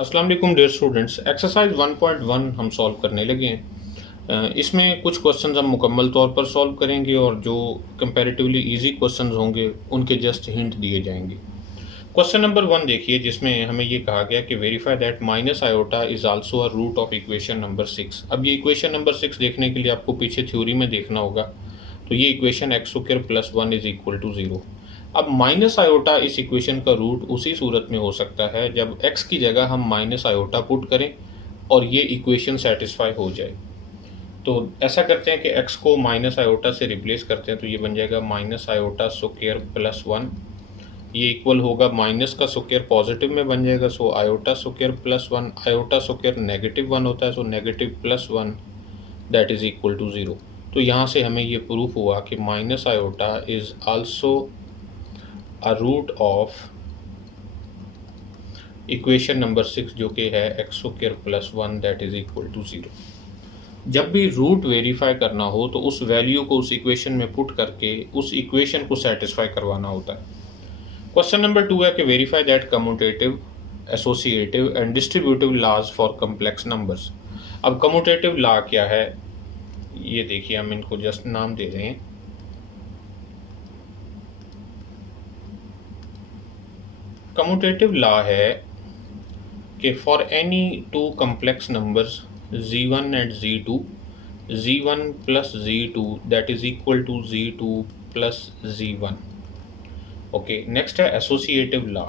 अस्सलाम वालेकुम dear students. Exercise 1.1 हम सॉल्व करने लगे हैं। इसमें कुछ क्वेश्चंस हम मुकम्मल तौर पर सॉल्व करेंगे और जो कंपैरेटिवली इजी क्वेश्चंस होंगे उनके जस्ट हिंट दिए जाएंगे। क्वेश्चन नंबर 1 देखिए, जिसमें हमें ये कहा गया कि verify that minus iota is also a root of equation number 6। अब ये इक्वेशन नंबर 6 देखने के लिए आपको पीछे थ्योरी में देखना होगा। तो ये equation X square plus 1 is equal to 0। अब माइनस आयोटा इस इक्वेशन का रूट उसी सूरत में हो सकता है जब x की जगह हम माइनस आयोटा पुट करें और ये इक्वेशन सेटिस्फाई हो जाए। तो ऐसा करते हैं कि x को माइनस आयोटा से रिप्लेस करते हैं, तो ये बन जाएगा माइनस आयोटा स्क्वायर प्लस 1। ये इक्वल होगा माइनस का स्क्वायर पॉजिटिव में बन जाएगा, so iota square plus 1। Iota square negative 1 होता है, so negative plus 1 that is equal to 0। तो यहाँ से हमें ये प्रूफ हुआ कि minus iota is also a root of equation number 6 जो कि है X square plus 1 that is equal to 0। जब भी रूट वेरीफाई करना हो तो उस वैल्यू को उस इक्वेशन में पुट करके उस इक्वेशन को सेटिस्फाई करवाना होता है। क्वेश्चन नंबर 2 है कि verify that commutative, associative and distributive laws for complex numbers. अब कम्यूटेटिव लॉ क्या है, ये देखिए, हम इनको जस्ट नाम दे रहे हैं। कम्यूटेटिव लॉ है कि for any two complex numbers z1 and z2, z1 plus z2 that is equal to z2 plus z1। Okay, next है एसोसिएटिव लॉ।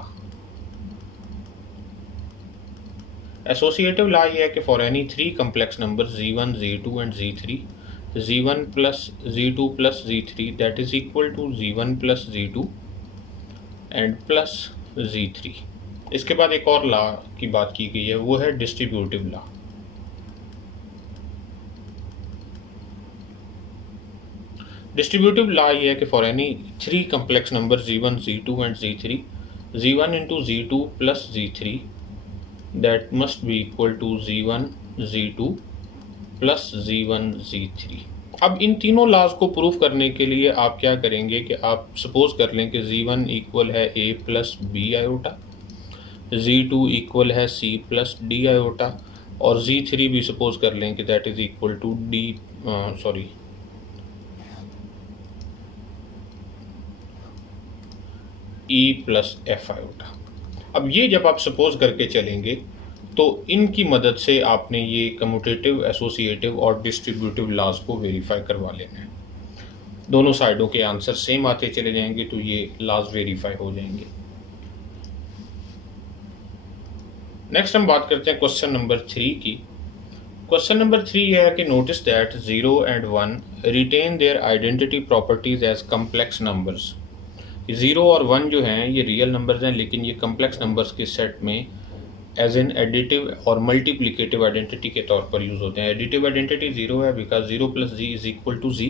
एसोसिएटिव लॉ ये है कि for any three complex numbers z1, z2 and z3, z1 plus z2 plus z3 that is equal to z1 plus z2 and plus z3। इसके बाद एक और law की बात की गई है, वो है डिस्ट्रीब्यूटिव लॉ। डिस्ट्रीब्यूटिव लॉ ये है कि for any three complex number z1, z2 and z3, z1 into z2 plus z3 that must be equal to z1 z2 plus z1 z3। अब इन तीनों लॉज को प्रूफ करने के लिए आप क्या करेंगे कि आप सपोज कर लें कि z1 इक्वल है a plus B iota, z2 equal है c प्लस डी आयोटा, और z3 भी सपोज कर लें कि that is equal to e plus F iota. अब ये जब आप सपोज करके चलेंगे तो इनकी मदद से आपने ये कम्यूटेटिव, एसोसिएटिव और डिस्ट्रीब्यूटिव लॉज को वेरीफाई करवा लेना है। दोनों साइडों के आंसर सेम आते चले जाएंगे तो ये लॉज वेरीफाई हो जाएंगे। नेक्स्ट हम बात करते हैं क्वेश्चन नंबर 3 की। क्वेश्चन नंबर 3 यह है कि notice that 0 and 1 retain their identity properties as complex numbers. 0 और 1 जो हैं ये रियल नंबर्स हैं, लेकिन ये कम्प्लेक्स नंबर्स के सेट में एज एन एडिटिव और मल्टीप्लिकेटिव आइडेंटिटी के तौर पर यूज़ होते हैं। एडिटिव आइडेंटिटी 0 है because 0 plus Z is equal to Z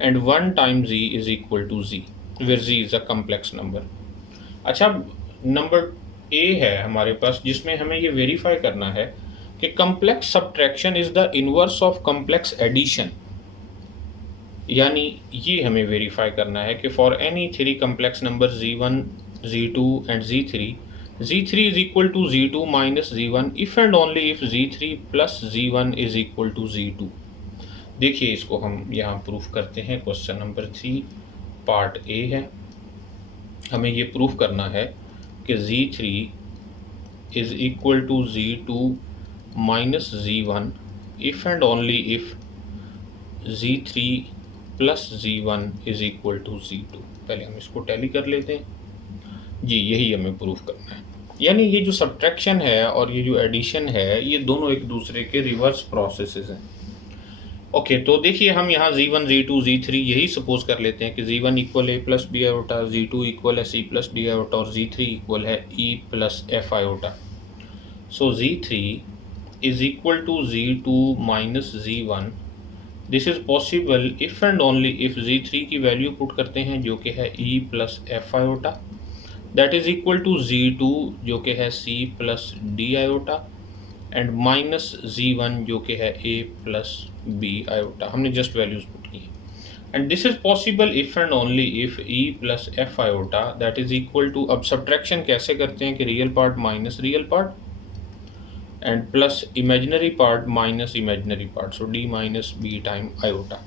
and 1 time Z is equal to Z where Z is a complex number. अच्छा, नंबर ए है हमारे पास जिसमें हमें ये वेरीफाई करना है कि complex subtraction is the inverse of complex addition. यानी ये हमें वेरीफाई करना है कि for any three complex number z1, z2 and z3 is equal to z2 minus z1 if and only if z3 plus z1 is equal to z2। देखिए, इसको हम यहाँ प्रूफ करते हैं। क्वेश्चन नंबर 3 पार्ट ए है। हमें ये proof करना है कि z3 is equal to z2 minus z1 if and only if z3 plus z1 is equal to z2। पहले हम इसको टैली कर लेते हैं जी, यही हमें प्रूफ करना है। यानी ये जो सब्ट्रैक्शन है और ये जो एडिशन है ये दोनों एक दूसरे के रिवर्स प्रोसेसेस हैं। ओके, तो देखिए, हम यहाँ z1, z2, z3 यही सपोज कर लेते हैं कि z1 equal a plus B iota, z2 equal है c प्लस डी आयोटा और z3 इक्वल है e plus F iota. So z3 is equal to z2 minus z1। This is possible if and only if z3 की value put करते हैं जो कि है e plus F iota that is equal to z2 जो कि है c plus D iota and minus z1 जो कि है a प्लस बी आयोटा। हमने जस्ट वैल्यूज पुट की and this is possible if and only if e plus F iota that is equal to, अब subtraction कैसे करते हैं कि real part minus real part, and plus imaginary part minus imaginary part, so D minus B time iota.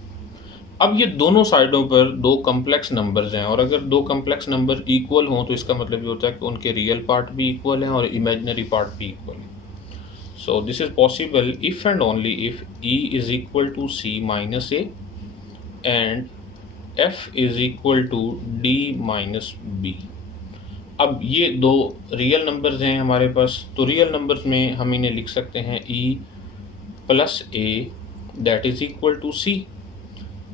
अब ये दोनों साइडों पर दो कम्प्लेक्स नंबर्स हैं, और अगर दो कम्प्लेक्स नंबर इक्वल हों तो इसका मतलब ये होता है कि उनके रियल पार्ट भी इक्वल हैं और इमेजिनरी पार्ट भी इक्वल है। So this is possible if and only if E is equal to C minus A and F is equal to D minus B. अब ये दो रियल नंबर्स हैं हमारे पास, तो रियल नंबर्स में हम इन्हें लिख सकते हैं e plus A that is equal to C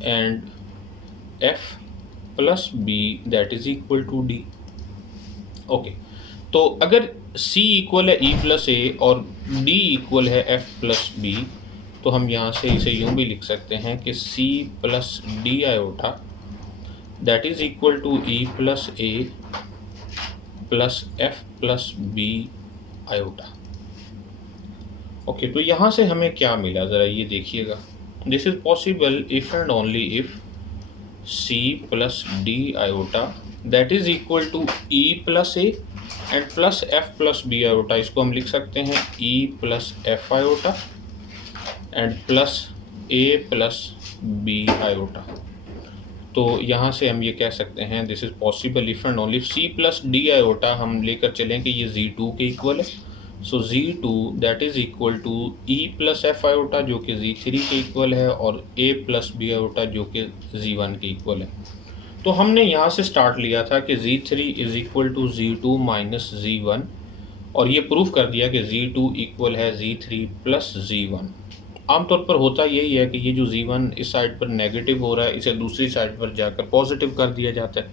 and f plus B that is equal to D. Okay, तो अगर c इक्वल है e प्लस ए और d इक्वल है f प्लस बी, तो हम यहाँ से इसे यूँ भी लिख सकते हैं कि c plus D iota that is equal to e plus A plus F plus B iota. Okay, तो यहाँ से हमें क्या मिला ज़रा ये देखिएगा। This is possible if and only if C plus D iota that is equal to E plus A and plus F plus B iota. इसको हम लिख सकते हैं E plus F iota and plus A plus B iota. तो यहाँ से हम ये कह सकते हैं this is possible if and only C plus D iota हम लेकर चलें कि ये Z2 के इक्वल है। So Z2 that is equal to E plus F iota जो कि Z3 के इक्वल है और ए प्लस बी आयोटा जो कि Z1 के इक्वल है। तो हमने यहाँ से स्टार्ट लिया था कि Z3 is equal to Z2 minus Z1 और ये प्रूफ कर दिया कि Z2 इक्वल है Z3 प्लस Z1। आमतौर पर होता यही है कि ये जो Z1 इस साइड पर नेगेटिव हो रहा है इसे दूसरी साइड पर जाकर पॉजिटिव कर दिया जाता है,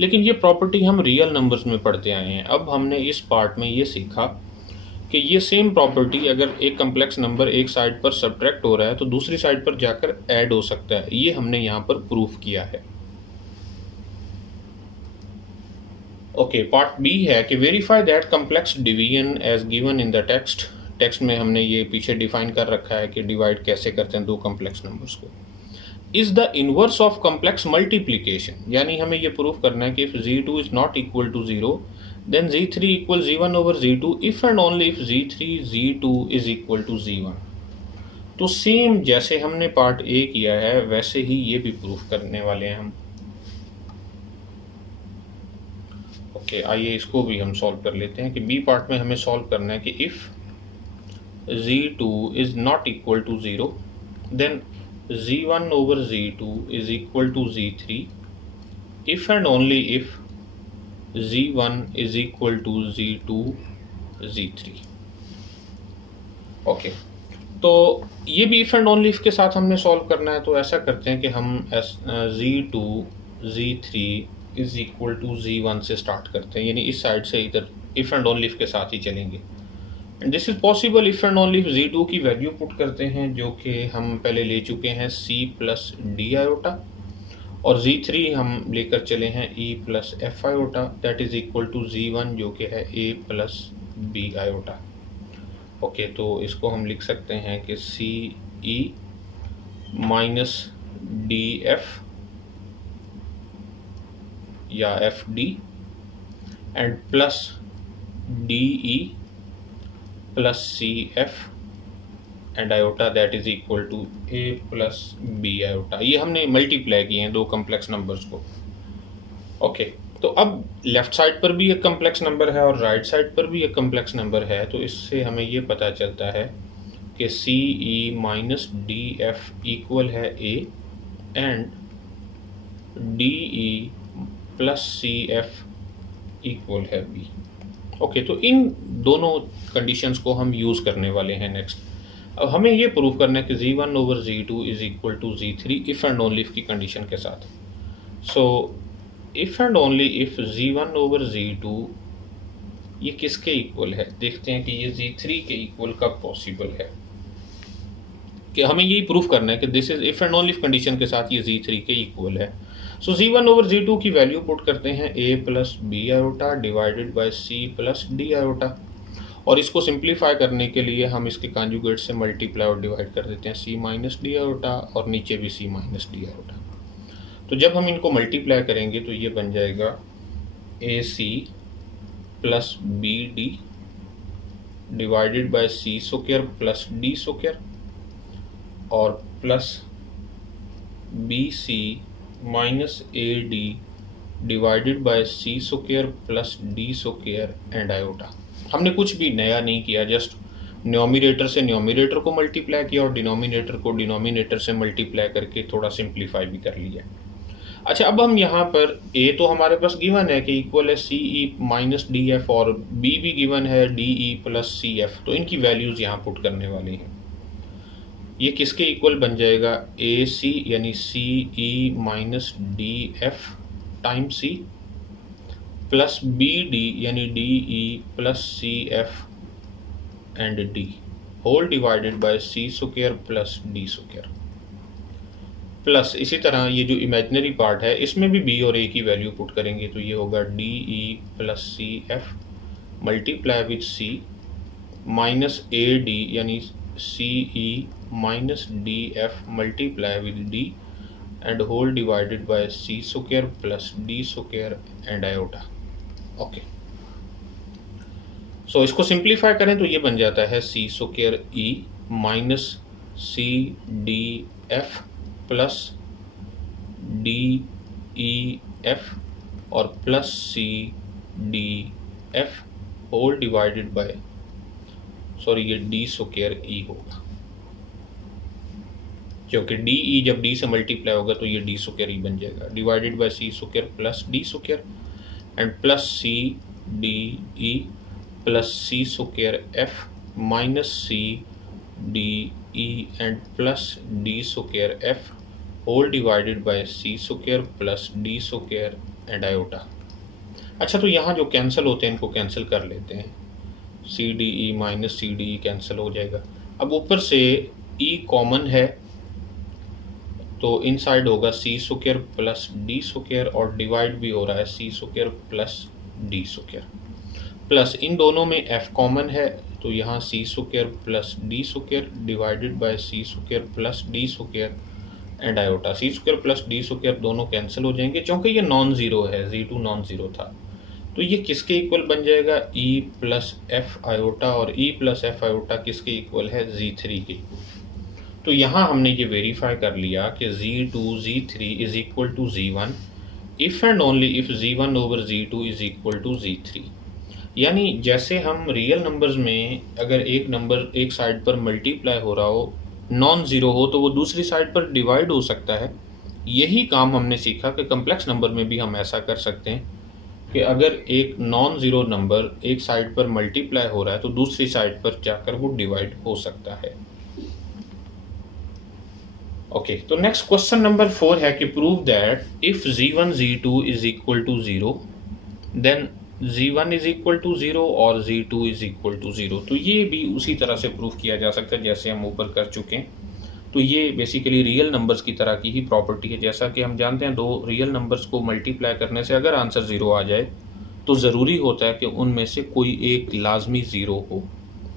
लेकिन ये प्रॉपर्टी हम रियल नंबर्स में पढ़ते आए हैं। अब हमने इस पार्ट में ये सीखा कि ये सेम प्रॉपर्टी अगर एक कम्प्लेक्स नंबर एक साइड पर सब्ट्रैक्ट हो रहा है तो दूसरी साइड पर जाकर ऐड हो सकता है। ये हमने यहाँ पर प्रूफ किया है। ओके, पार्ट बी है कि verify that complex division as given in the text में हमने ये पीछे डिफाइन कर रखा है कि डिवाइड कैसे करते हैं दो कम्प्लेक्स नंबर्स को। Is the inverse of complex multiplication, यानी हमें ये प्रूफ करना है कि if Z2 is not equal to 0 then Z3 equal Z1 over Z2 if and only if Z3 Z2 is equal to Z1। तो same जैसे हमने पार्ट ए किया है वैसे ही ये भी प्रूफ करने वाले हैं हम। ओके, आइए इसको भी हम सॉल्व कर लेते हैं कि बी पार्ट में हमें सॉल्व करना है कि if Z2 is not equal to 0 then Z1 over Z2 is equal to Z3 if and only if Z1 is equal to Z2 Z3। Okay, तो ये भी इफ एंड ओनली इफ के साथ हमने सॉल्व करना है। तो ऐसा करते हैं कि हम Z2 Z3 is equal to Z1 से स्टार्ट करते हैं, यानी इस साइड से इधर इफ एंड ओनली इफ के साथ ही चलेंगे। This is possible if and only if Z2 की वैल्यू पुट करते हैं जो कि हम पहले ले चुके हैं C प्लस डी आयोटा और Z3 हम लेकर चले हैं E plus F iota that is equal to Z1 जो कि है A plus B iota. Okay, तो इसको हम लिख सकते हैं कि CE माइनस DF या FD and plus DE plus CF and iota that is equal to A plus B iota. ये हमने मल्टीप्लाई किए हैं दो कम्प्लेक्स नंबर्स को। ओके, तो अब लेफ्ट साइड पर भी एक कम्प्लेक्स नंबर है और राइट साइड पर भी एक कम्प्लेक्स नंबर है, तो इससे हमें ये पता चलता है कि CE माइनस DF इक्वल है A and DE plus CF equal है B। ओके, तो इन दोनों कंडीशंस को हम यूज़ करने वाले हैं नेक्स्ट। अब हमें ये प्रूव करना है कि Z1 over Z2 is equal to Z3 if and only if की कंडीशन के साथ। So if and only if Z1 over Z2 ये किसके इक्वल है, देखते हैं कि ये Z3 के इक्वल कब पॉसिबल है। कि हमें यही प्रूफ करना है कि this is if and only if condition के साथ ये Z3 के इक्वल है। सो Z1 ओवर Z2 की वैल्यू पुट करते हैं A plus B iota divided by C plus D iota, और इसको सिंप्लीफाई करने के लिए हम इसके कॉन्जुगेट से मल्टीप्लाई और डिवाइड कर देते हैं C माइनस डी आयोटा और नीचे भी C माइनस डी आयोटा। तो जब हम इनको मल्टीप्लाई करेंगे तो ये बन जाएगा AC plus BD divided by C square plus D square और plus B C minus A D divided by C square plus D square and iota. हमने कुछ भी नया नहीं किया, जस्ट न्यूमरेटर से न्यूमरेटर को मल्टीप्लाई किया और डिनोमिनेटर को डिनोमिनेटर से मल्टीप्लाई करके थोड़ा सिंप्लीफाई भी कर लिया। अच्छा, अब हम यहाँ पर ए तो हमारे पास गिवन है कि इक्वल है C E minus D F और बी भी गिवन है D E plus C F, तो इनकी वैल्यूज़ यहाँ पुट करने वाली हैं। ये किसके इक्वल बन जाएगा, ए सी यानी C E minus D F time C plus B D यानी D E plus C F and D whole divided by C square plus D square plus इसी तरह ये जो इमेजिनरी पार्ट है इसमें भी बी और ए की वैल्यू पुट करेंगे तो ये होगा D E plus C F multiply with C minus A D यानी C E minus D F multiply with D and whole divided by C square plus D square and iota. Okay, so इसको simplify करें तो ये बन जाता है C square E minus C D F plus D E F और plus C D F whole divided by ये D square E होगा, क्योंकि डी ई जब डी से मल्टीप्लाई होगा तो ये डी स्क्वायर ई बन जाएगा divided by C square plus D square and plus C D E plus C square F minus C D E and plus D square F whole divided by C square plus D square and iota. अच्छा, तो यहाँ जो cancel होते हैं इनको cancel कर लेते हैं, C D E minus C D E cancel हो जाएगा। अब ऊपर से ई कॉमन है तो इनसाइड होगा C square plus D square और डिवाइड भी हो रहा है C square plus D square plus इन दोनों में एफ कॉमन है तो यहाँ C square plus D square divided by C square plus D square and iota. C square plus D square दोनों कैंसिल हो जाएंगे क्योंकि ये नॉन ज़ीरो है, Z2 नॉन ज़ीरो था, तो ये किसके इक्वल बन जाएगा, E प्लस एफ आयोटा और E प्लस एफ आयोटा किसके इक्वल है, Z3 के। तो यहाँ हमने ये वेरीफाई कर लिया कि Z2 Z3 is equal to Z1 if and only if Z1 over Z2 is equal to Z3। यानी जैसे हम रियल नंबर्स में अगर एक नंबर एक साइड पर मल्टीप्लाई हो रहा हो, नॉन ज़ीरो हो, तो वो दूसरी साइड पर डिवाइड हो सकता है। यही काम हमने सीखा कि कम्प्लेक्स नंबर में भी हम ऐसा कर सकते हैं कि अगर एक नॉन ज़ीरो नंबर एक साइड पर मल्टीप्लाई हो रहा है तो दूसरी साइड पर जाकर वो डिवाइड हो सकता है। ओके, तो नेक्स्ट क्वेश्चन नंबर 4 है कि prove that if Z1 Z2 is equal to 0 then Z1 is equal to 0 और Z2 इज इक्वल टू 0। तो ये भी उसी तरह से प्रूव किया जा सकता है जैसे हम ऊपर कर चुके हैं। तो ये बेसिकली रियल नंबर्स की तरह की ही प्रॉपर्टी है। जैसा कि हम जानते हैं दो रियल नंबर्स को मल्टीप्लाई करने से अगर आंसर 0 आ जाए तो ज़रूरी होता है कि उनमें से कोई एक लाजमी 0 हो।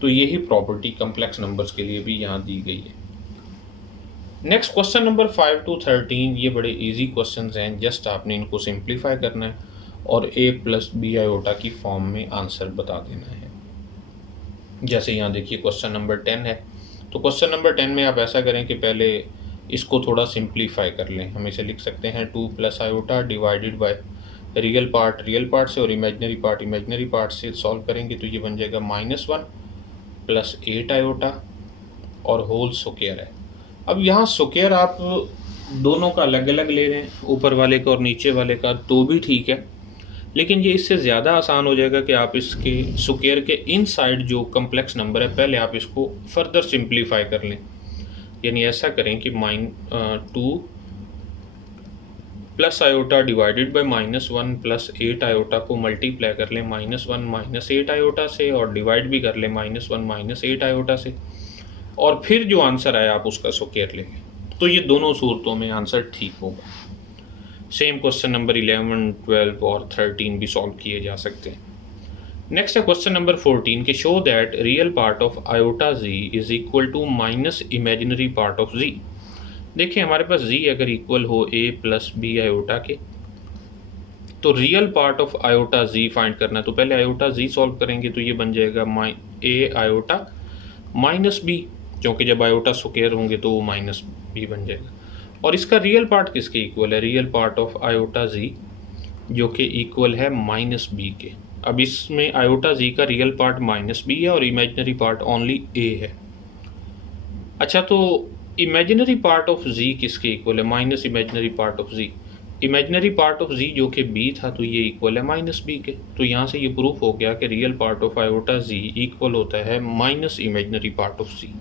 तो यही प्रॉपर्टी कम्प्लेक्स नंबर्स के लिए भी यहाँ दी गई है। नेक्स्ट क्वेश्चन नंबर 5 to 13, ये बड़े इजी क्वेश्चंस हैं, जस्ट आपने इनको सिंप्लीफाई करना है और a प्लस बी आयोटा की फॉर्म में आंसर बता देना है। जैसे यहाँ देखिए क्वेश्चन नंबर 10 है, तो क्वेश्चन नंबर 10 में आप ऐसा करें कि पहले इसको थोड़ा सिंप्लीफाई कर लें। हम इसे लिख सकते हैं 2 plus iota divided by real part से और इमेजिनरी पार्ट से सॉल्व करेंगे तो ये बन जाएगा -1 प्लस 8 आयोटा और होल स्क्वायर है। अब यहाँ स्क्वायर आप दोनों का अलग अलग ले रहे हैं, ऊपर वाले का और नीचे वाले का, तो भी ठीक है, लेकिन ये इससे ज़्यादा आसान हो जाएगा कि आप इसके स्क्वायर के इनसाइड जो कम्प्लेक्स नंबर है पहले आप इसको फर्दर सिंप्लीफाई कर लें। यानी ऐसा करें कि 2 plus iota divided by -1 plus 8 iota को मल्टीप्लाई कर लें -1 माइनस 8 आयोटा से और डिवाइड भी कर लें -1 माइनस 8 आयोटा से, और फिर जो आंसर आया आप उसका स्क्वायर लेंगे। तो ये दोनों सूरतों में आंसर ठीक होगा। सेम क्वेश्चन नंबर 11, 12 और 13 भी सॉल्व किए जा सकते हैं। नेक्स्ट है क्वेश्चन नंबर 14 के show that real part of iota z is equal to minus imaginary part of z। देखिए हमारे पास z अगर इक्वल हो a प्लस बी आयोटा के, तो real part of iota z find करना है। तो पहले आयोटा z सॉल्व करेंगे तो ये बन जाएगा ए आयोटा माइनस बी, क्योंकि जब आयोटा स्क्वायर होंगे तो वो माइनस बी बन जाएगा। और इसका रियल पार्ट किसके इक्वल है? रियल पार्ट ऑफ आयोटा जी, जो कि इक्वल है माइनस बी के। अब इसमें आयोटा जी का रियल पार्ट माइनस बी है और इमेजिनरी पार्ट ओनली ए है। अच्छा, तो इमेजिनरी पार्ट ऑफ जी किसके इक्वल है? Minus imaginary part of G. Imaginary part of G जो कि बी था, तो ये इक्वल है माइनस बी के। तो यहाँ से ये प्रूफ हो गया कि real part of iota Z equal होता है minus imaginary part of Z.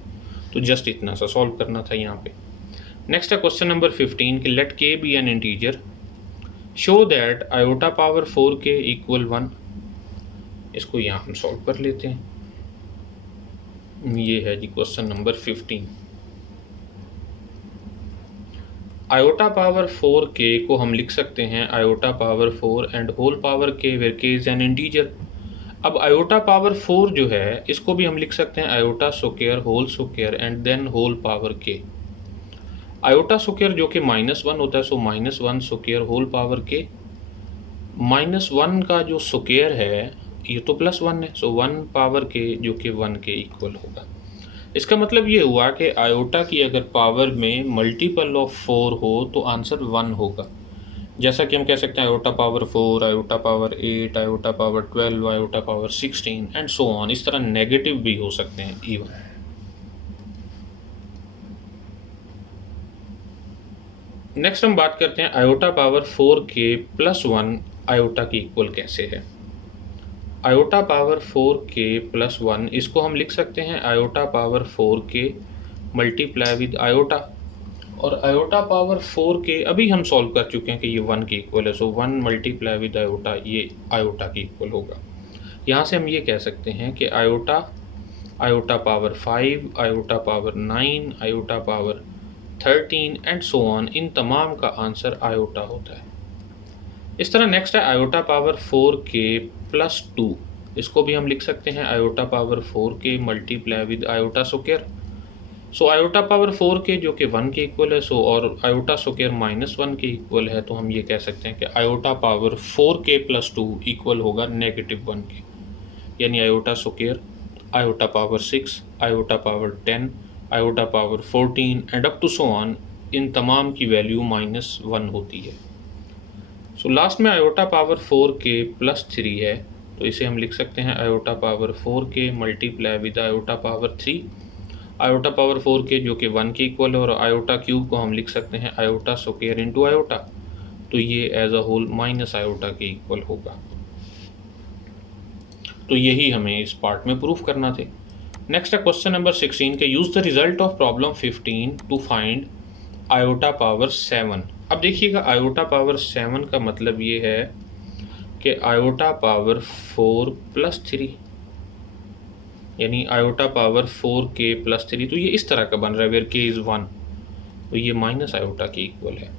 तो जस्ट इतना सा सॉल्व करना था यहाँ पे। नेक्स्ट है क्वेश्चन नंबर 15 कि let K be an integer, show that iota power 4 K equal 1। इसको यहाँ हम सॉल्व कर लेते हैं। ये है जी question number 15। Iota power 4 K को हम लिख सकते हैं iota power 4 and whole power K, where K is an integer. अब आयोटा पावर 4 जो है इसको भी हम लिख सकते हैं iota square whole square and then whole power K. Iota square जो कि -1 होता है, सो -1 स्क्वायर होल पावर के। -1 का जो स्क्वायर है ये तो +1 है, सो 1 पावर के जो कि 1 के इक्वल होगा। इसका मतलब ये हुआ कि आयोटा की अगर पावर में मल्टीपल ऑफ 4 हो तो आंसर 1 होगा। जैसा कि हम कह सकते हैं iota power 4, iota power 8, iota power 12, iota power 16 and so on. इस तरह नेगेटिव भी हो सकते हैं इवन। नेक्स्ट हम बात करते हैं आयोटा पावर 4 के +1 आयोटा की इक्वल कैसे है। आयोटा पावर 4 के +1 इसको हम लिख सकते हैं आयोटा पावर 4 के मल्टीप्लाई विद आयोटा। और आयोटा पावर 4 के अभी हम सॉल्व कर चुके हैं कि ये 1 के इक्वल है, सो 1 मल्टीप्लाई विद आयोटा ये आयोटा की इक्वल होगा। यहाँ से हम ये कह सकते हैं कि iota, iota power 5, iota power 9, iota power 13 and so on, इन तमाम का आंसर आयोटा होता है। इस तरह नेक्स्ट है आयोटा पावर 4 के +2। इसको भी हम लिख सकते हैं आयोटा पावर 4 के multiply with iota square. So iota power 4 के जो कि 1 के इक्वल है, सो और आयोटा स्क्वायर -1 के इक्वल है, तो हम ये कह सकते हैं कि आयोटा पावर 4 के +2 इक्वल होगा -1 के। यानी iota square, iota power 6, iota power 10, iota power 14 and up to so on, इन तमाम की वैल्यू -1 होती है। सो लास्ट में आयोटा पावर 4 के +3 है, तो इसे हम लिख सकते हैं आयोटा पावर 4 के multiply with iota power 3। Iota power 4 के जो कि 1 के इक्वल है, और आयोटा क्यूब को हम लिख सकते हैं आयोटा स्क्वायर इंटू आयोटा, तो ये as a whole minus iota के इक्वल होगा। तो यही हमें इस पार्ट में प्रूफ करना थे। नेक्स्ट है question number 16 K use the result of problem 15 to find iota power 7। अब देखिएगा आयोटा पावर 7 का मतलब ये है कि आयोटा पावर 4 + 3, यानी आयोटा पावर 4 के +3, तो ये इस तरह का बन रहा है वेयर के इज़ 1, तो ये माइनस आयोटा के इक्वल है।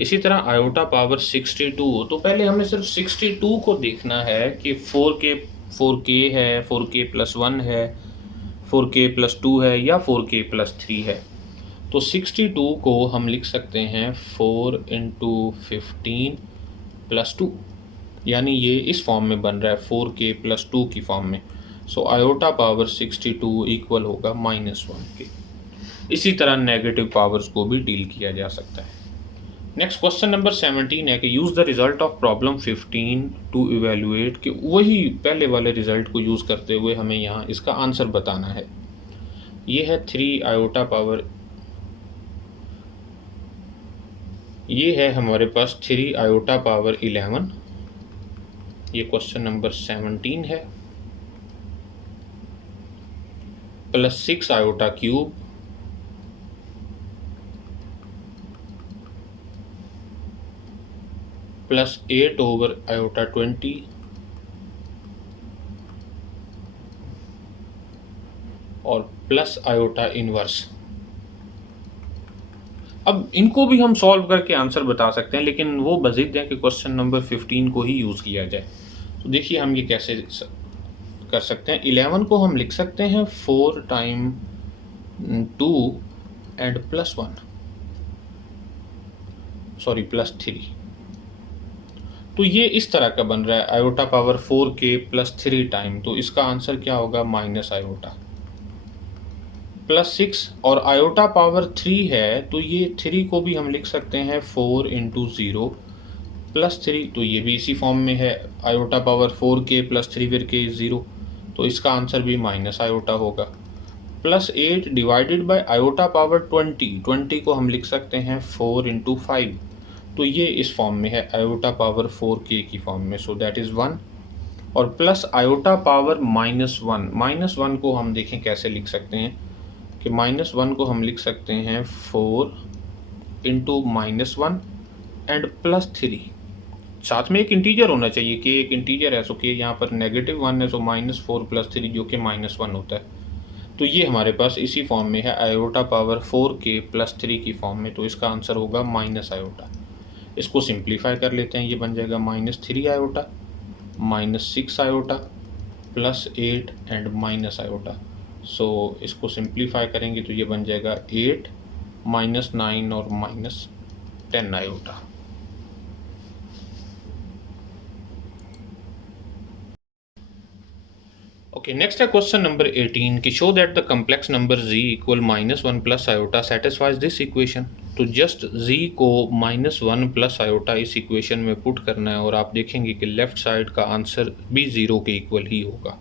इसी तरह आयोटा पावर 62, तो पहले हमें सिर्फ 62 को देखना है कि 4k है, 4k +1 है, 4k +2 है या 4k +3 है। तो 62 को हम लिख सकते हैं 4 × 15 + 2, यानी ये इस फॉर्म में बन रहा है 4k +2 की फॉर्म में। सो आयोटा पावर 62 इक्वल होगा -1 के। इसी तरह नेगेटिव पावर्स को भी डील किया जा सकता है। नेक्स्ट क्वेश्चन नंबर 17 है कि use the result of problem 15 to evaluate, कि वही पहले वाले रिजल्ट को यूज़ करते हुए हमें यहाँ इसका आंसर बताना है। ये है 3 आयोटा पावर, ये है हमारे पास 3 आयोटा पावर 11, ये क्वेश्चन नंबर 17 है, +6 आयोटा क्यूब +8 ओवर आयोटा 20 और प्लस आयोटा इनवर्स। अब इनको भी हम सॉल्व करके आंसर बता सकते हैं, लेकिन वो बज़िद है कि क्वेश्चन नंबर 15 को ही यूज़ किया जाए। तो देखिए हम ये कैसे कर सकते हैं। 11 को हम लिख सकते हैं 4 × 2 एंड +1, सॉरी +3। तो ये इस तरह का बन रहा है iota power 4k plus 3 time, तो इसका आंसर क्या होगा माइनस आयोटा प्लस 6, और आयोटा पावर 3 है तो ये 3 को भी हम लिख सकते हैं 4 इंटू 0 प्लस 3, तो ये भी इसी फॉर्म में है आयोटा पावर 4k प्लस 3 फिर k 0, तो इसका आंसर भी माइनस आयोटा होगा। Plus 8 divided by iota power 20 को हम लिख सकते हैं 4 इंटू 5, तो ये इस फॉर्म में है आयोटा पावर 4k की फॉर्म में, सो दैट इज़ 1। और प्लस आयोटा पावर -1 को हम देखें कैसे लिख सकते हैं कि -1 को हम लिख सकते हैं 4 इंटू -1 एंड प्लस 3, साथ में एक इंटीजर होना चाहिए कि एक इंटीजर है, सो कि यहाँ पर -1 है, सो -4 प्लस 3 जो कि -1 होता है, तो ये हमारे पास इसी फॉर्म में है आयोटा पावर 4k प्लस 3 की फॉर्म में, तो इसका आंसर होगा माइनस आयोटा। इसको सिंप्लीफाई कर लेते हैं, ये बन जाएगा -3 iota -6 iota plus 8 and minus iota. So इसको सिंप्लीफाई करेंगे तो ये बन जाएगा 8 -9 और -10 आयोटा। Okay, next है क्वेश्चन नंबर 18 कि show that the complex number z equal -1 plus iota satisfies this equation. तो जस्ट z को -1 प्लस आयोटा इस इक्वेशन में पुट करना है और आप देखेंगे कि लेफ्ट साइड का आंसर भी 0 के इक्वल ही होगा,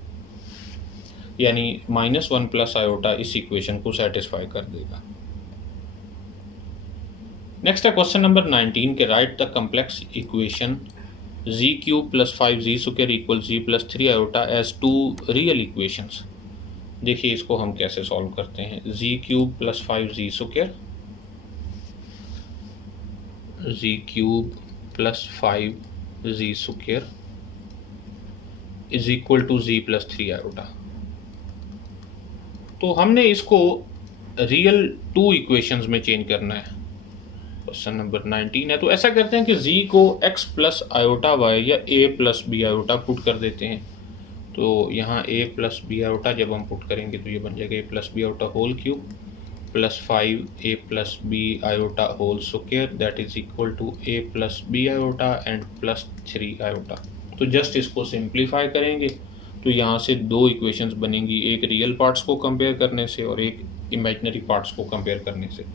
यानी -1 प्लस आयोटा इस इक्वेशन को सेटिस्फाई कर देगा। नेक्स्ट है क्वेश्चन नंबर 19 के write the complex equation z³ plus 5z square equal z plus 3 iota as 2 real equations. देखिए इसको हम कैसे सॉल्व करते हैं। z³ plus 5z square, z³ plus 5z square is equal to z plus 3 iota. तो हमने इसको रियल 2 इक्वेशंस में चेंज करना है। क्वेश्चन नंबर 19 है, तो ऐसा करते हैं कि z को x प्लस आयोटा y या a plus B iota put कर देते हैं। तो यहाँ a प्लस बी आयोटा जब हम पुट करेंगे तो ये बन जाएगा a plus B iota whole cube plus 5a plus B iota whole square that is equal to a plus B iota and plus 3 iota. तो जस्ट इसको सिंप्लीफाई करेंगे तो यहाँ से 2 इक्वेशंस बनेंगी, एक रियल पार्ट्स को कंपेयर करने से और एक इमेजिनरी पार्ट्स को कंपेयर करने से।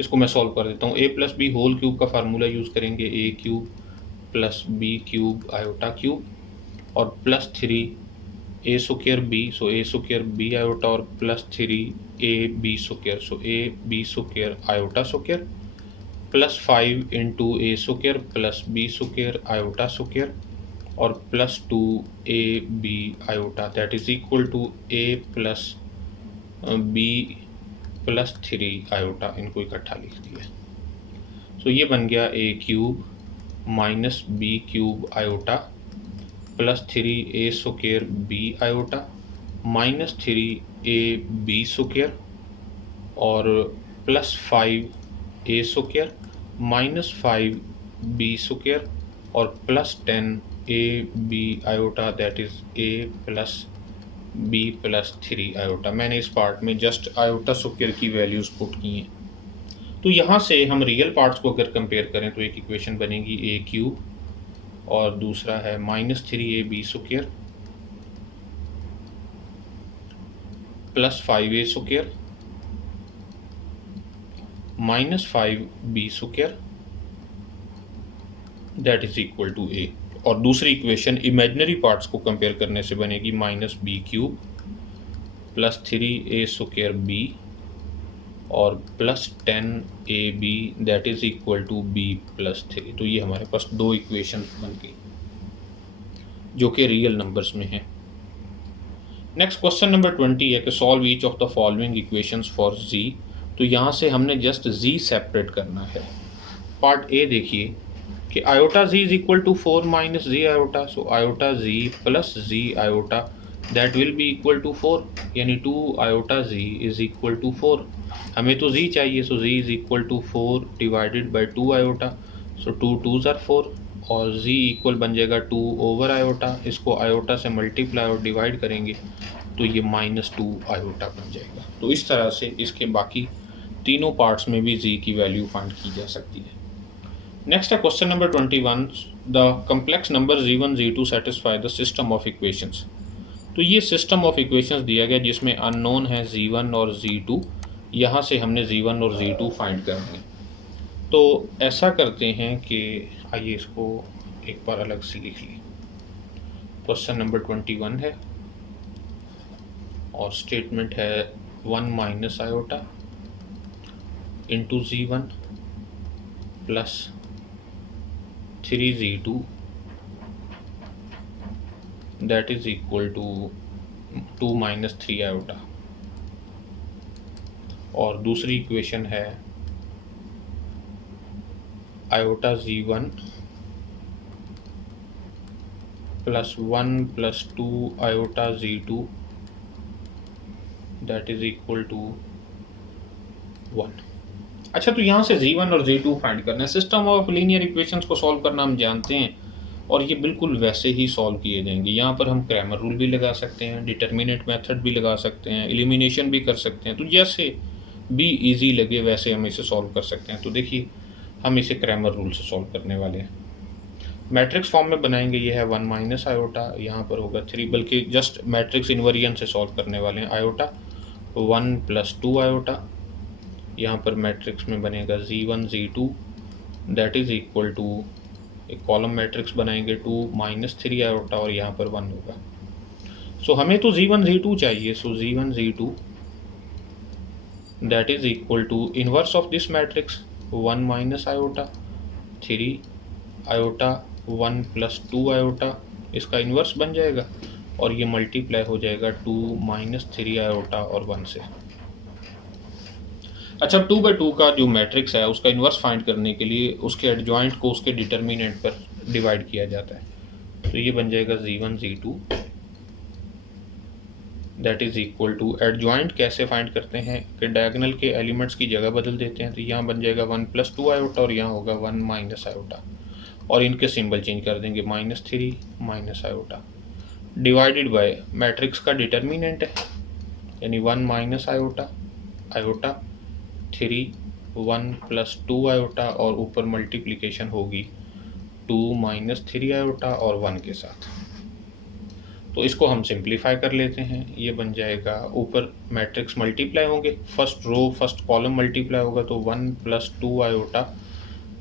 इसको मैं सॉल्व कर देता हूँ। a plus B whole cube का फार्मूला यूज़ करेंगे, a cube plus B cube iota cube और plus 3 a square b, so a square b iota और plus 3 a b square, so a b square iota square plus 5 into a square plus b square iota square और plus 2 a b iota that is equal to a plus b plus 3 iota, इनको इकट्ठा लिख दिया। सो ये बन गया a cube minus b cube iota plus 3 a square b iota minus 3 a b square और plus 5 a square minus 5 b square और plus 10 a b iota that is a plus b plus 3 iota. मैंने इस part में just iota square की values put की हैं। तो यहाँ से हम रियल पार्ट्स को अगर कंपेयर करें तो एक इक्वेशन बनेगी a क्यूब और दूसरा है -3ab square plus 5a square minus 5b square that is equal to a। और दूसरी इक्वेशन इमेजिनरी पार्ट्स को कंपेयर करने से बनेगी -b cube plus 3a square b और plus 10ab that is equal to b plus 3। तो ये हमारे पास 2 इक्वेशन बन गई जो कि रियल नंबर्स में है। नेक्स्ट क्वेश्चन नंबर 20 है कि solve each of the following equations for z। तो यहाँ से हमने जस्ट z सेपरेट करना है। पार्ट ए देखिए कि iota z is equal to 4 minus z iota, so iota z plus z iota that will be equal to 4, यानी 2 iota z is equal to 4। हमें तो z चाहिए, so z is equal to 4 divided by 2 iota, so 2 2s are 4 और z equal बन जाएगा 2 over iota. इसको iota से multiply और डिवाइड करेंगे तो ये -2 आयोटा बन जाएगा। तो इस तरह से इसके बाकी तीनों पार्ट्स में भी z की वैल्यू फाइंड की जा सकती है। नेक्स्ट है question number 21 the complex number z1 z2 satisfy the system of equations. तो ये सिस्टम ऑफ इक्वेशंस दिया गया जिसमें अननोन है z1 और z2। यहाँ से हमने z1 और z2 फाइंड करना है। तो ऐसा करते हैं कि आइए इसको एक बार अलग से लिख ली। क्वेश्चन नंबर 21 है और स्टेटमेंट है 1 minus iota into z1 plus 3z2 that is equal to 2 minus 3 iota. और दूसरी इक्वेशन है iota z1 plus 1 plus 2 iota z2 that is equal to 1। अच्छा, तो यहाँ से z1 और z2 फाइंड करना है। सिस्टम ऑफ लीनियर इक्वेशंस को सॉल्व करना हम जानते हैं और ये बिल्कुल वैसे ही सॉल्व किए जाएंगे। यहाँ पर हम क्रैमर रूल भी लगा सकते हैं, डिटर्मिनेंट मेथड भी लगा सकते हैं, एलिमिनेशन भी कर सकते हैं। तो जैसे भी इजी लगे वैसे हम इसे सॉल्व कर सकते हैं। तो देखिए हम इसे क्रैमर रूल से सॉल्व करने वाले हैं। मैट्रिक्स फॉर्म में बनाएंगे। ये है 1 माइनस आयोटा, यहाँ पर होगा 3, बल्कि जस्ट मैट्रिक्स इन्वेरिएंट से सॉल्व करने वाले हैं। आयोटा 1 प्लस 2 आयोटा, यहाँ पर मैट्रिक्स में बनेगा z1 z2 that is equal to, एक कॉलम मैट्रिक्स बनाएंगे 2 माइनस 3 आयोटा और यहाँ पर 1 होगा। सो हमें तो z1 z2 चाहिए। So z1 z2 that is equal to inverse of this matrix 1 minus iota 3 iota 1 plus 2 iota, इसका इन्वर्स बन जाएगा और ये मल्टीप्लाई हो जाएगा 2 माइनस 3 आयोटा और 1 से। अच्छा, 2/2 का जो मैट्रिक्स है उसका इन्वर्स फाइंड करने के लिए उसके एडजॉइंट को उसके डिटर्मिनेंट पर डिवाइड किया जाता है। तो ये बन जाएगा z1 z2 that is equal to, adjoint कैसे फाइंड करते हैं कि डायगोनल के एलिमेंट्स की जगह बदल देते हैं। तो यहाँ बन जाएगा 1 प्लस 2 आयोटा और यहाँ होगा 1 माइनस आयोटा और इनके सिंबल चेंज कर देंगे -3 minus iota divided by matrix का डिटर्मिनेंट है यानी 1 minus iota iota 3 1 plus 2 iota और ऊपर मल्टीप्लिकेशन होगी 2 माइनस 3 आयोटा और 1 के साथ। तो इसको हम सिंप्लीफाई कर लेते हैं। ये बन जाएगा, ऊपर मैट्रिक्स मल्टीप्लाई होंगे, first row first column multiply होगा तो 1 plus 2 iota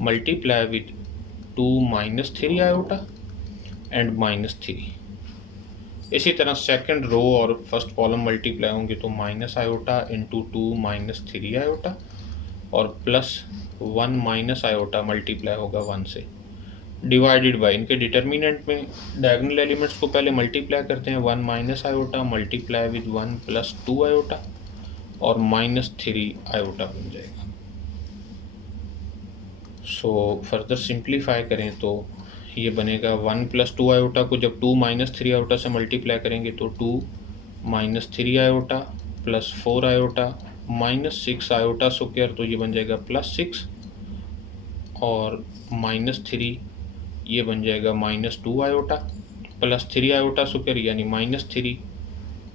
multiply with 2 minus 3 iota and -3। इसी तरह सेकंड रो और फर्स्ट कॉलम मल्टीप्लाई होंगे तो minus iota into 2 minus 3 iota और प्लस 1 माइनस आयोटा मल्टीप्लाई होगा 1 से डिवाइडेड बाय, इनके डिटर्मिनेंट में डायगोनल एलिमेंट्स को पहले मल्टीप्लाई करते हैं। 1 minus iota multiply with 1 plus 2 iota और -3 आयोटा बन जाएगा। सो फर्दर सिंप्लीफाई करें तो ये बनेगा 1 प्लस 2 आयोटा को जब 2 माइनस 3 आयोटा से मल्टीप्लाई करेंगे तो 2 minus 3 iota plus 4 iota -6 iota square, तो ये बन जाएगा +6 और -3 ये बन जाएगा -2 आयोटा प्लस 3 आयोटा स्क्वायर यानी -3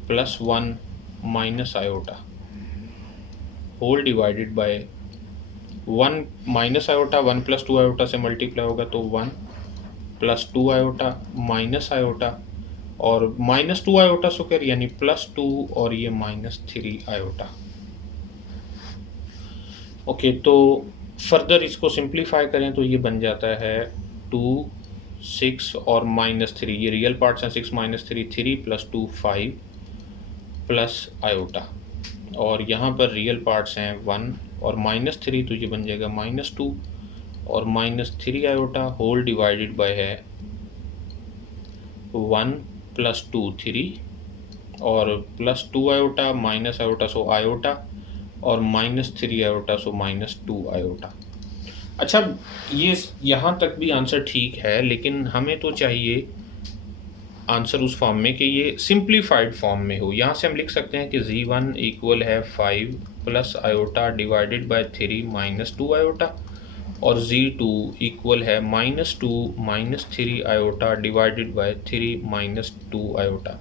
plus 1 minus iota whole divided by 1 minus iota 1 plus 2 iota से मल्टीप्लाई होगा तो 1 प्लस 2 आयोटा माइनस आयोटा और -2 आयोटा स्क्वायर यानी +2 और ये -3 आयोटा। ओके, तो फर्दर इसको सिंप्लीफाई करें तो ये बन जाता है 2 6 और -3, ये रियल पार्ट्स हैं 6 -3 3 + 2 5 प्लस आयोटा और यहाँ पर रियल पार्ट्स हैं 1 और -3, तो ये बन जाएगा -2 और -3 आयोटा होल डिवाइडेड बाय है 1 + 2 3 और +2 iota minus iota so iota और -3 आयोटा सो -2 आयोटा। अच्छा, ये यहाँ तक भी आंसर ठीक है, लेकिन हमें तो चाहिए आंसर उस फॉर्म में कि ये सिंप्लीफाइड फॉर्म में हो। यहाँ से हम लिख सकते हैं कि z1 इक्वल है 5 plus iota divided by 3 -2 iota और z2 इक्वल है -2 -3 आयोटा डिवाइडेड बाय 3 -2 आयोटा।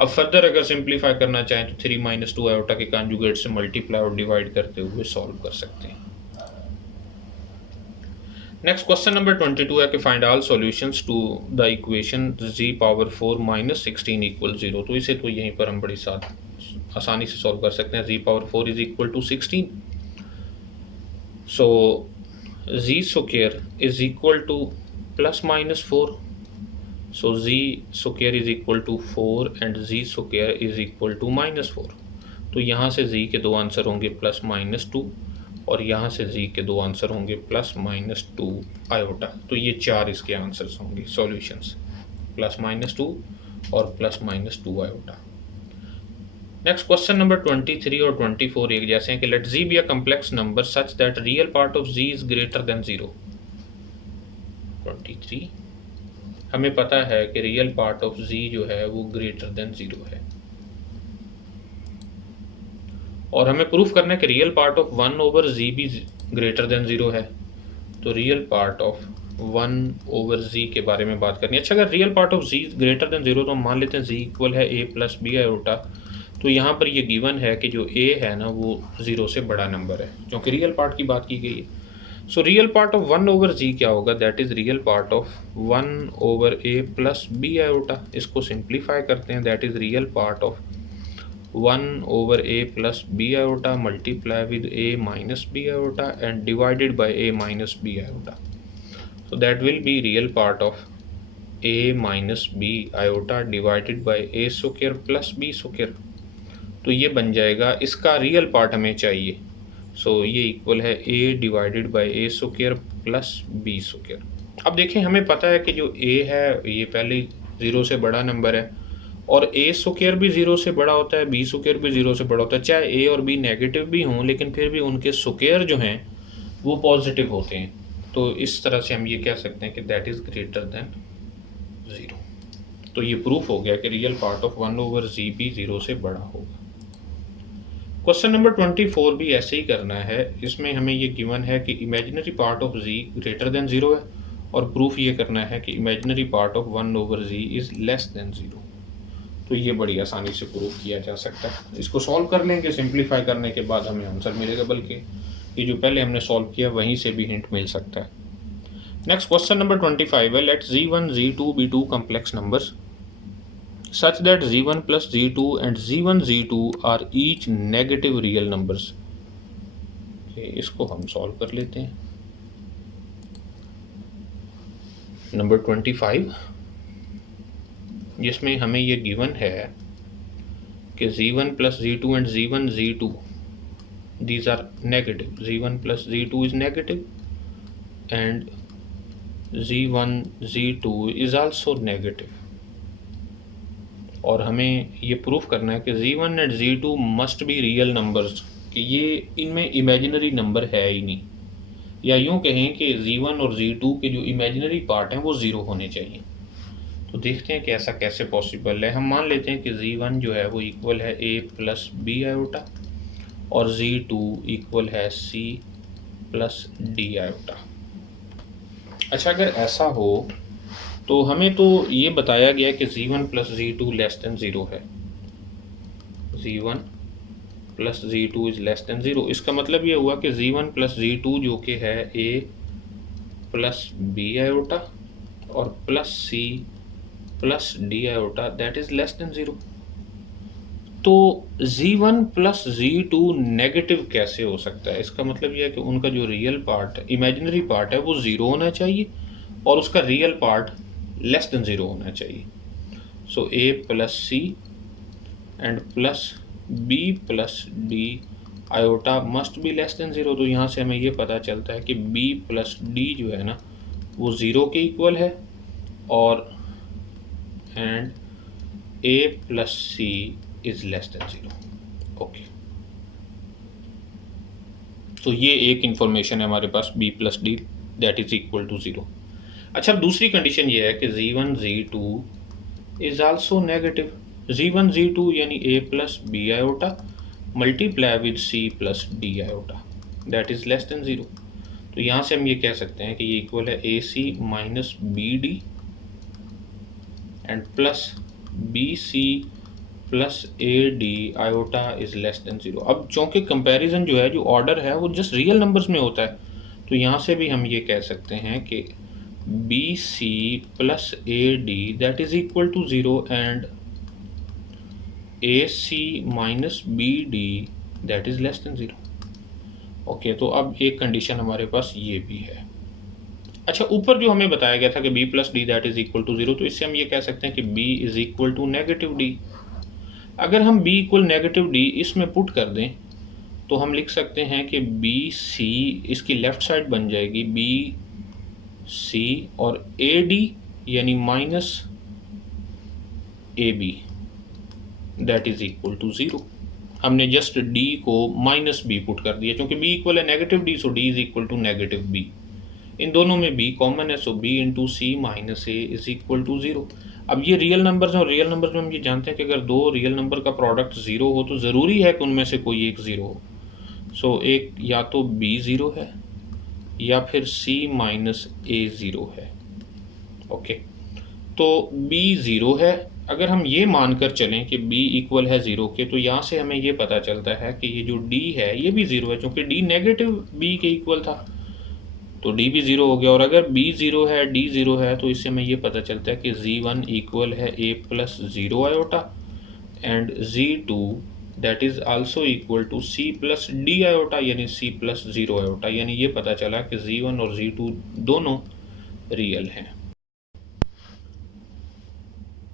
अब फर्दर अगर सिंप्लीफाई करना चाहें तो 3 -2 आयोटा के कॉन्जुगेट से मल्टीप्लाई और डिवाइड करते हुए सॉल्व कर सकते हैं। नेक्स्ट क्वेश्चन नंबर 22 है कि find all solutions to the equation z power 4 minus 16 equal 0। तो इसे तो यहीं पर हम बड़ी साथ आसानी से सॉल्व कर सकते हैं। z power 4 is equal to 16, so z square is equal to plus minus 4, so z square is equal to 4 and z square is equal to minus 4। तो यहाँ से z के दो आंसर होंगे प्लस माइनस 2 और यहाँ से z के दो आंसर होंगे प्लस माइनस 2 आयोटा। तो ये चार इसके आंसर्स होंगे सॉल्यूशंस, प्लस माइनस 2 और plus minus 2 iota. Next question number 23 और 24 एक जैसे हैं कि let z be a complex number such that real part of z is greater than 0। 23 हमें पता है कि रियल पार्ट ऑफ z जो है वो ग्रेटर देन 0 है, और हमें प्रूफ करना है कि real part of 1 over z भी ग्रेटर देन 0 है। तो real part of 1 over z के बारे में बात करनी है। अच्छा, अगर real part of z greater than 0 तो हम मान लेते हैं z इक्वल है a प्लस बी आयोटा। तो यहाँ पर ये गिवन है कि जो a है ना वो 0 से बड़ा नंबर है, क्योंकि रियल पार्ट की बात की गई है। So real part of 1 over z क्या होगा, that is real part of 1 over a plus B iota. इसको सिंप्लीफाई करते हैं, that is real part of 1 over a plus b iota multiply with a minus b iota and divided by a minus b iota. So that will be real part of a minus b iota divided by a square plus b square. तो ये बन जाएगा, इसका real part हमें चाहिए। सो ये equal है a divided by A square plus B square. अब देखें, हमें पता है कि जो a है ये पहले 0 से बड़ा नंबर है, और ए स्क्वायर भी 0 से बड़ा होता है, बी स्क्वायर भी 0 से बड़ा होता है। चाहे ए और बी नेगेटिव भी हों लेकिन फिर भी उनके स्क्वायर जो हैं वो पॉजिटिव होते हैं। तो इस तरह से हम ये कह सकते हैं कि दैट इज़ ग्रेटर देन 0। तो ये प्रूफ हो गया कि रियल पार्ट ऑफ 1 ओवर जी भी 0 से बड़ा होगा। क्वेश्चन नंबर 24 भी ऐसे ही करना है। इसमें हमें ये गिवन है कि imaginary part of z greater than 0 है, और प्रूफ ये करना है कि imaginary part of 1 over z is less than 0। तो ये बड़ी आसानी से प्रूव किया जा सकता है। इसको सॉल्व कर लेंगे, सिंप्लीफाई करने के बाद हमें आंसर मिलेगा, बल्कि ये जो पहले हमने सॉल्व किया वहीं से भी हिंट मिल सकता है। नेक्स्ट क्वेश्चन नंबर 25 है, let z1 z2 be two complex numbers such that z1 plus z2 and z1 z2 are each negative real numbers. इसको हम सॉल्व कर लेते हैं। नंबर 25 जिसमें हमें ये गिवन है कि z1 plus z2 and z1 z2 these are negative, z1 plus z2 is negative and z1 z2 is also negative, और हमें ये प्रूफ करना है कि z1 and z2 must be real numbers, कि ये इनमें इमेजिनरी नंबर है ही नहीं, या यूँ कहें कि z1 और z2 के जो इमेजिनरी पार्ट हैं वो 0 होने चाहिए। तो देखते हैं कि ऐसा कैसे पॉसिबल है। हम मान लेते हैं कि z1 जो है वो इक्वल है a प्लस बी आयोटा और z2 इक्वल है c प्लस डी आयोटा। अच्छा, अगर ऐसा हो तो हमें तो ये बताया गया कि z1 plus z2 less than 0 है, z1 plus z2 is less than 0। इसका मतलब ये हुआ कि z1 प्लस z2 जो कि है a प्लस बी आयोटा और plus c plus D iota that is less than 0। तो z1 प्लस z2 नेगेटिव कैसे हो सकता है? इसका मतलब यह है कि उनका जो रियल पार्ट इमेजिनरी पार्ट है वो 0 होना चाहिए और उसका रियल पार्ट लेस देन 0 होना चाहिए। So a plus C and plus b plus D iota must be less than 0। तो यहाँ से हमें ये पता चलता है कि b प्लस डी जो है ना वो 0 के इक्वल है, और and a plus C is less than 0। Okay, तो ये एक इंफॉर्मेशन है हमारे पास, b plus D that is equal to 0। अच्छा, दूसरी कंडीशन ये है कि z1 z2 is also negative. z1 z2 यानी a plus B iota multiply with c plus D iota that is less than 0। तो यहाँ से हम ये कह सकते हैं कि ये इक्वल है A C minus B D and plus B C plus A D iota is less than 0। अब चूँकि कंपैरिजन जो है, जो ऑर्डर है वो जस्ट रियल नंबर्स में होता है, तो यहाँ से भी हम ये कह सकते हैं कि B C plus A D that is equal to 0 and A C minus B D that is less than 0। Okay, तो अब एक कंडीशन हमारे पास ये भी है। अच्छा, ऊपर जो हमें बताया गया था कि b plus D that is equal to 0, तो इससे हम ये कह सकते हैं कि b is equal to negative D. अगर हम b इक्वल नेगेटिव डी इसमें पुट कर दें तो हम लिख सकते हैं कि बी सी इसकी लेफ्ट साइड बन जाएगी बी सी और ए डी यानी minus A B that is equal to 0। हमने जस्ट d को माइनस बी पुट कर दिया क्योंकि b इक्वल है negative d, so d is equal to negative b। इन दोनों में b कॉमन है, so b into C minus A is equal to 0। अब ये रियल नंबर्स हैं और रियल नंबर्स में हम ये जानते हैं कि अगर दो रियल नंबर का प्रोडक्ट 0 हो तो ज़रूरी है कि उनमें से कोई एक 0 हो। सो एक या तो b 0 है या फिर c माइनस ए 0 है। ओके, तो b 0 है। अगर हम ये मानकर चलें कि b इक्वल है 0 के, तो यहाँ से हमें ये पता चलता है कि ये जो d है ये भी 0 है क्योंकि d नेगेटिव b के इक्वल था, तो d भी 0 हो गया। और अगर b 0 है d 0 है तो इससे हमें ये पता चलता है कि z1 इक्वल है a plus 0 iota and z2 that is also equal to c plus d iota यानी c प्लस 0 आयोटा। यानी ये पता चला कि z1 और z2 दोनों रियल हैं।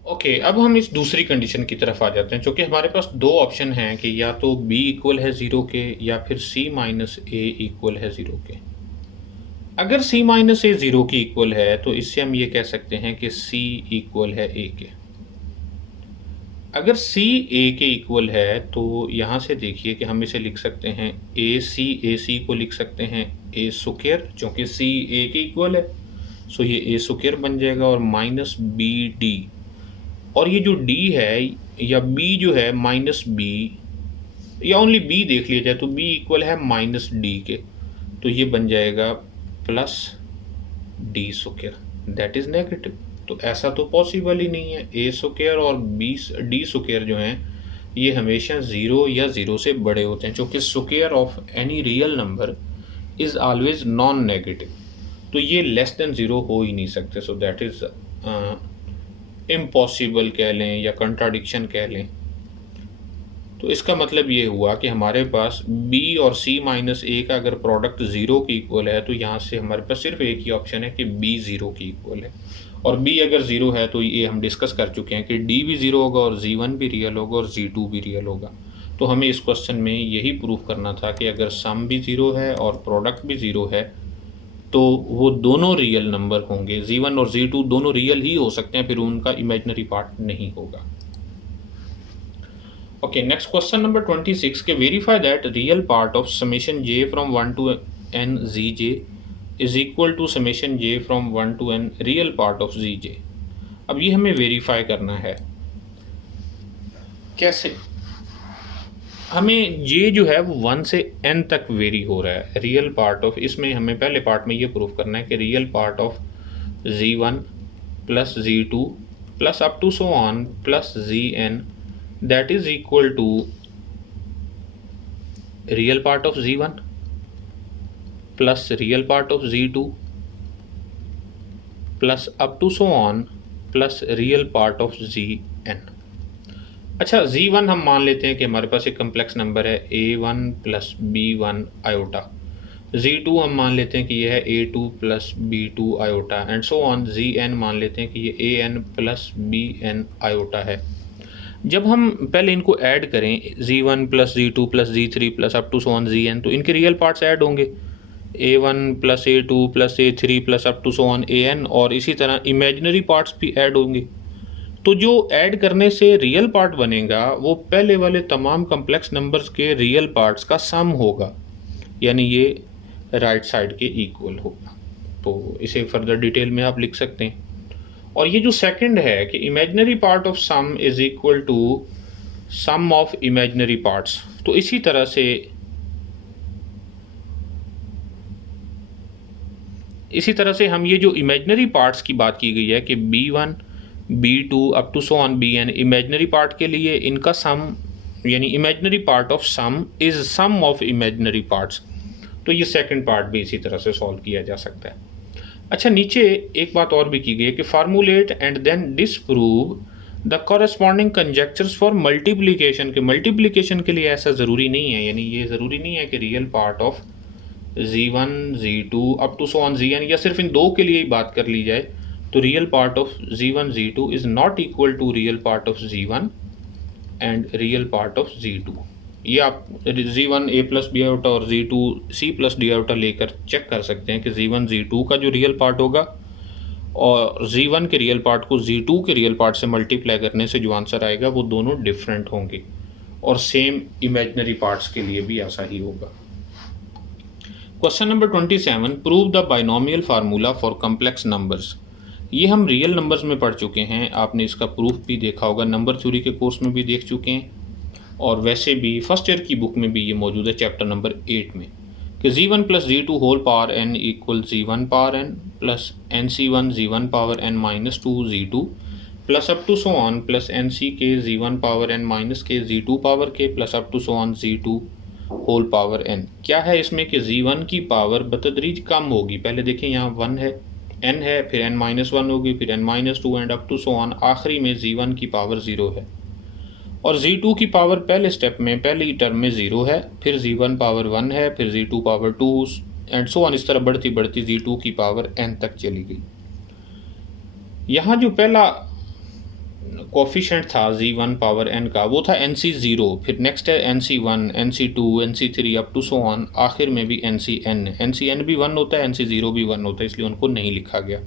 ओके, अब हम इस दूसरी कंडीशन की तरफ आ जाते हैं, क्योंकि हमारे पास दो ऑप्शन हैं कि या तो b इक्वल है 0 के या फिर c माइनस ए इक्वल है 0 के। अगर c माइनस ए 0 के इक्वल है तो इससे हम ये कह सकते हैं कि c इक्वल है a के। अगर c a के इक्वल है तो यहाँ से देखिए कि हम इसे लिख सकते हैं ac को लिख सकते हैं a स्क्वायर, क्योंकि c a के इक्वल है, सो ये a स्क्वायर बन जाएगा और माइनस बी डी। और ये जो d है या b जो है माइनस b या ओनली b देख लिया जाए तो b इक्वल है माइनस d के, तो ये बन जाएगा plus d square that is negative. तो ऐसा तो पॉसिबल ही नहीं है। a स्क्वायर और d स्क्वायर जो हैं ये हमेशा 0 या 0 से बड़े होते हैं, क्योंकि square of any real number is always non negative, तो ये लेस देन 0 हो ही नहीं सकते। सो दैट इज इम्पॉसिबल कह लें या कंट्राडिक्शन कह लें। तो इसका मतलब ये हुआ कि हमारे पास b और c माइनस ए का अगर प्रोडक्ट 0 के इक्वल है तो यहाँ से हमारे पास सिर्फ एक ही ऑप्शन है कि b 0 के इक्वल है। और b अगर 0 है तो ये हम डिस्कस कर चुके हैं कि d भी 0 होगा और z1 भी रियल होगा और z2 भी रियल होगा। तो हमें इस क्वेश्चन में यही प्रूफ करना था कि अगर सम भी 0 है और प्रोडक्ट भी 0 है तो वो दोनों रियल नंबर होंगे। z1 और z2 दोनों रियल ही हो सकते हैं, फिर उनका इमेजिनरी पार्ट नहीं होगा। ओके, नेक्स्ट क्वेश्चन नंबर 26 के verify that real part of summation j from 1 to n zj is equal to summation j from 1 to n real part of zj। अब ये हमें वेरीफाई करना है। कैसे? हमें j जो है वो 1 से n तक वेरी हो रहा है। रियल पार्ट ऑफ, इसमें हमें पहले पार्ट में ये प्रूफ करना है कि real part of z1 plus z2 plus up to so on plus zn that is equal to real part of z1 plus real part of z2 plus up to so on plus real part of zn। अच्छा, z1 हम मान लेते हैं कि हमारे पास एक complex number है a1 plus b1 iota. z2 हम मान लेते हैं कि यह है a2 plus b2 iota and so on. zn मान लेते हैं कि ये an प्लस bn आयोटा है। जब हम पहले इनको ऐड करें z1 plus z2 plus z3 plus up to so on zn, तो इनके रियल पार्ट्स ऐड होंगे a1 plus a2 plus a3 plus up to so on an, और इसी तरह इमेजिनरी पार्ट्स भी ऐड होंगे। तो जो ऐड करने से रियल पार्ट बनेगा वो पहले वाले तमाम कम्प्लेक्स नंबर्स के रियल पार्ट्स का सम होगा, यानी ये राइट साइड के इक्वल होगा। तो इसे फर्दर डिटेल में आप लिख सकते हैं। और ये जो सेकंड है कि imaginary part of sum is equal to sum of imaginary parts, तो इसी तरह से हम ये जो इमेजिनरी पार्ट्स की बात की गई है कि b1 b2 up to so on bn imaginary part के लिए इनका सम यानी imaginary part of sum is sum of imaginary parts. तो ये सेकंड पार्ट भी इसी तरह से सॉल्व किया जा सकता है। अच्छा, नीचे एक बात और भी की गई है कि formulate and then disprove the corresponding conjectures for multiplication. के मल्टीप्लिकेशन के लिए ऐसा ज़रूरी नहीं है, यानी ये ज़रूरी नहीं है कि real part of z1 z2 up to so on zn या सिर्फ इन दो के लिए ही बात कर ली जाए, तो real part of z1 z2 is not equal to real part of z1 and real part of z2। ये आप z1 a plus B outta और z2 c plus D outta लेकर चेक कर सकते हैं कि z1 z2 का जो रियल पार्ट होगा और z1 के रियल पार्ट को z2 के रियल पार्ट से मल्टीप्लाई करने से जो आंसर आएगा वो दोनों डिफरेंट होंगे, और सेम इमेजिनरी पार्ट्स के लिए भी ऐसा ही होगा। Question number 27, prove the binomial formula for complex numbers. ये हम रियल नंबर्स में पढ़ चुके हैं, आपने इसका प्रूफ भी देखा होगा, नंबर थ्योरी के कोर्स में भी देख चुके हैं, और वैसे भी फर्स्ट ईयर की बुक में भी ये मौजूद है चैप्टर नंबर 8 में, कि z1 plus z2 whole power n equal z1 power n plus nc1 z1 power n minus 2 z2 plus up to so on plus nc के z1 पावर n माइनस के z2 power के plus up to so on z2 whole power n। क्या है इसमें कि z1 की power बतदरीज कम होगी, पहले देखें यहाँ 1 है, n है, फिर n माइनस 1 होगी, फिर n minus 2 and up to so on, आखिरी में z1 की पावर 0 है, और z2 की पावर पहले स्टेप में पहली टर्म में 0 है, फिर z1 पावर 1 है, फिर z2 power 2 and so on, इस तरह बढ़ती बढ़ती z2 की पावर n तक चली गई। यहाँ जो पहला कोफिशिएंट था z1 पावर n का वो था nc0, फिर नेक्स्ट है nc1 nc2 nc3 up to so on, आखिर में भी ncn। ncn भी 1 होता है, nc0 भी 1 होता है, इसलिए उनको नहीं लिखा गया।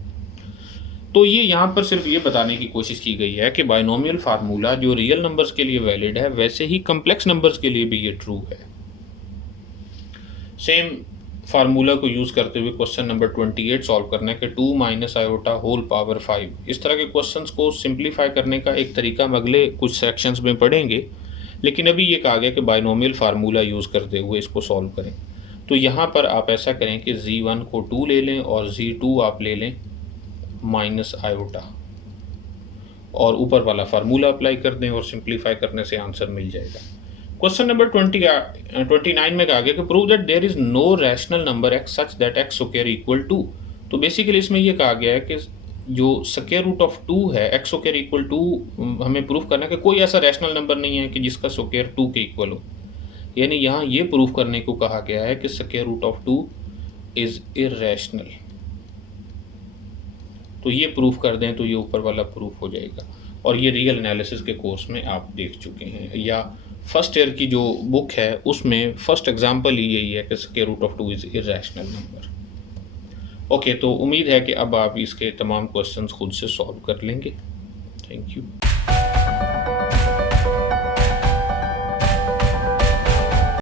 तो ये यहाँ पर सिर्फ ये बताने की कोशिश की गई है कि बाइनोमियल फार्मूला जो रियल नंबर्स के लिए वैलिड है वैसे ही कम्प्लेक्स नंबर्स के लिए भी ये ट्रू है। सेम फार्मूला को यूज़ करते हुए क्वेश्चन नंबर 28 सॉल्व करना है कि 2 माइनस आयोटा होल पावर 5। इस तरह के क्वेश्चंस को सिंप्लीफाई करने का एक तरीका हम अगले कुछ सेक्शंस में पढ़ेंगे, लेकिन अभी ये कहा गया कि बाइनोमियल फार्मूला यूज़ करते हुए इसको सॉल्व करें। तो यहाँ पर आप ऐसा करें कि z1 को 2 ले लें और z2 आप ले लें माइनस आयोटा, और ऊपर वाला फार्मूला अप्लाई कर दें और सिंप्लीफाई करने से आंसर मिल जाएगा। क्वेश्चन नंबर 29 में कहा गया कि prove that there is no rational number x such that x square equal to. तो बेसिकली इसमें यह कहा गया है कि जो स्क्वायर रूट ऑफ 2 है x स्क्वायर इक्वल टू, हमें प्रूफ करना है कि कोई ऐसा रैशनल नंबर नहीं है कि जिसका स्क्वायर 2 के इक्वल हो। यानी यहाँ ये प्रूफ करने को कहा गया है कि square root of 2 is irrational. तो ये प्रूफ कर दें तो ये ऊपर वाला प्रूफ हो जाएगा, और ये रियल एनालिसिस के कोर्स में आप देख चुके हैं, या फर्स्ट ईयर की जो बुक है उसमें फर्स्ट एग्जांपल ही यही है कि square root of 2 is irrational number. Okay, तो उम्मीद है कि अब आप इसके तमाम क्वेश्चंस खुद से सॉल्व कर लेंगे। Thank you.